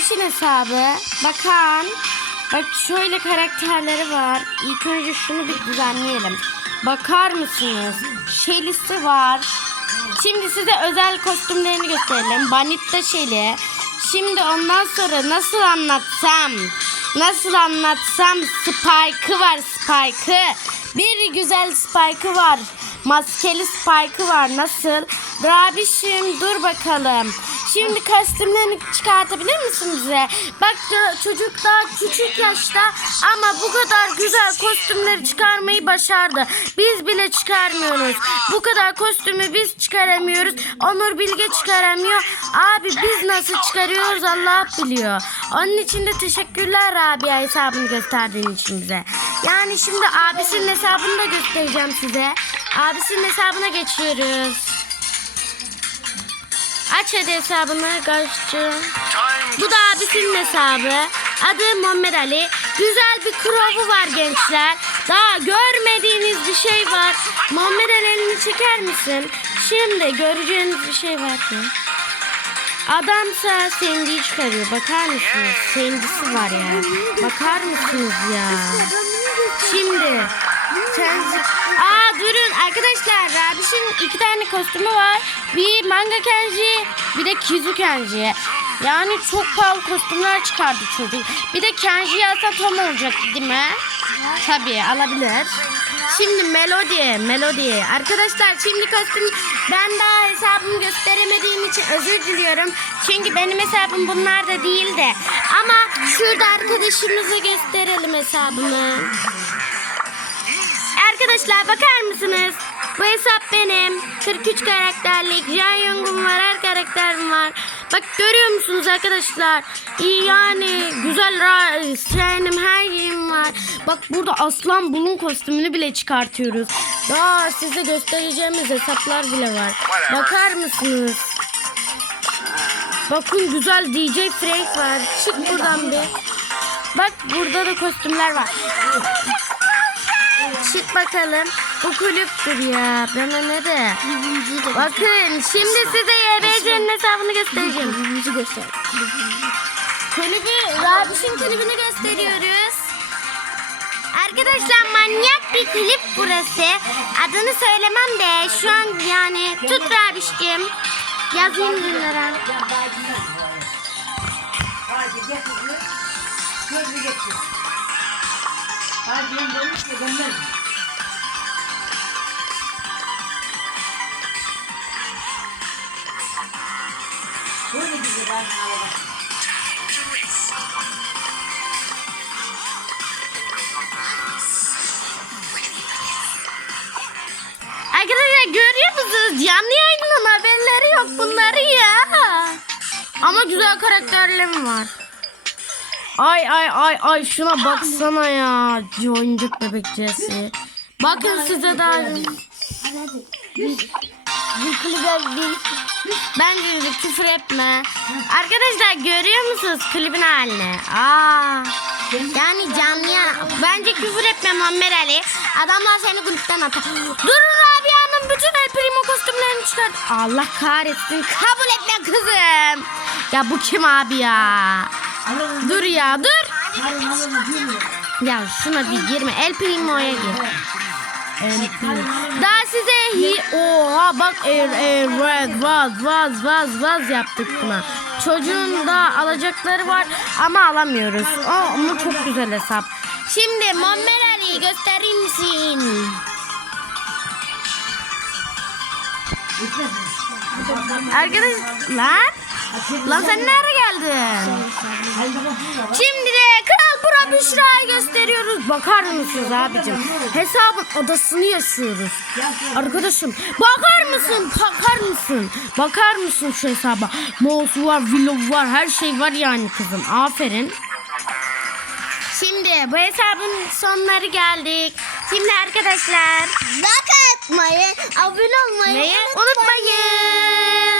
Rabiş'in hesabı. Bakan. Bak şöyle karakterleri var. İlk önce şunu bir düzenleyelim. Bakar mısınız? Shelly'si var. Şimdi size özel kostümlerini gösterelim. Banitta Shelly. Şimdi ondan sonra nasıl anlatsam? Nasıl anlatsam? Spike'ı var Spike'ı. Bir güzel Spike'ı var. Maskeli Spike'ı var. Nasıl? Rabişim dur bakalım. Şimdi kostümlerini çıkartabilir misin bize? Bak çocuk daha küçük yaşta ama bu kadar güzel kostümleri çıkarmayı başardı. Biz bile çıkarmıyoruz. Bu kadar kostümü biz çıkaramıyoruz. Onur Bilge çıkaramıyor. Abi biz nasıl çıkarıyoruz Allah biliyor. Onun için de teşekkürler Rabia hesabını gösterdiğin için bize. Yani şimdi abisinin hesabını da göstereceğim size. Abisinin hesabına geçiyoruz. Aç hadi hesabını kaççı. Bu da abisinin hesabı. Adı Muhammed Ali. Güzel bir krovu var gençler. Daha görmediğiniz bir şey var. Muhammed Ali elini çeker misin? Şimdi göreceğiniz bir şey var. Adamsa sendiyi çıkarıyor. Bakar mısınız? Sendisi var ya. Bakar mısınız ya? Şimdi Kenzi... Aa durun arkadaşlar Rabiş'in iki tane kostümü var. Bir manga Kenji bir de Kizu Kenji. Yani çok pahalı kostümler çıkardı çocuk. Bir de Kenji alsa tam olacak değil mi? Tabii alabilir. Şimdi Melody, Melody. Arkadaşlar şimdi kostüm ben daha hesabımı gösteremediğim için özür diliyorum. Çünkü benim hesabım bunlar da değildi. Ama şurada arkadaşımıza gösterelim hesabını. Arkadaşlar bakar mısınız? Bu hesap benim. 43 karakterlik. Jan Young'um var. Her karakterim var. Bak görüyor musunuz arkadaşlar? İyi yani güzel senim her yerim var. Bak burada aslan bulun kostümünü bile çıkartıyoruz. Daha size göstereceğimiz hesaplar bile var. Bakar mısınız? Bakın güzel DJ Frank var. Çık buradan bir. Bak burada da kostümler var. Çık bakalım. Bu kulüptür ya. Bana ne de. Bakın şimdi size YBC'nin hesabını göstereceğim. Kulübümüzü göster. Kulübü, Rabiş'in kulübünü gösteriyoruz. Arkadaşlar manyak bir klip burası. Adını söylemem de şu an yani tut Rabiş'cim. Yazayım bunlara. Hadi getir. Gözü getir. Hadi ben dönüş de gönder. Ben araba. Arkadaşlar görüyor musunuz? Canlı yayından haberleri yok bunları ya. Ama güzel karakterlerim var. Ay ay ay ay şuna baksana ya. Oyuncak bebek Jesse. Bakın size daha. Klibe bir. Bence de küfür etme. Arkadaşlar görüyor musunuz klibin halini? Aa. Yani canlıya. Bence küfür etme Muammer Ali. Adamlar seni kulüpten atar. Durun Rabia'nın bütün El Primo kostümlerini çıkart. Allah kahretsin. Kabul etme kızım. Ya bu kim abi ya? Dur ya dur. Ya şuna bir girme. El Primo'ya gir. Daha size hi oha bak er er red vaz vaz vaz vaz yaptık buna. Çocuğun da alacakları var ama alamıyoruz. O ama çok güzel hesap. Şimdi Muammer Ali gösterir misin? Arkadaşlar lan sen nereye geldin? Şimdi de Büşra'yı gösteriyoruz. Bakar mısınız abicim? Hesabın odasını yaşıyoruz. Arkadaşım bakar mısın? Bakar mısın? Bakar mısın şu hesaba? Mouse var, vlog var, her şey var yani kızım. Aferin. Şimdi bu hesabın sonları geldik. Şimdi arkadaşlar Like atmayı, abone olmayı Neyi unutmayın.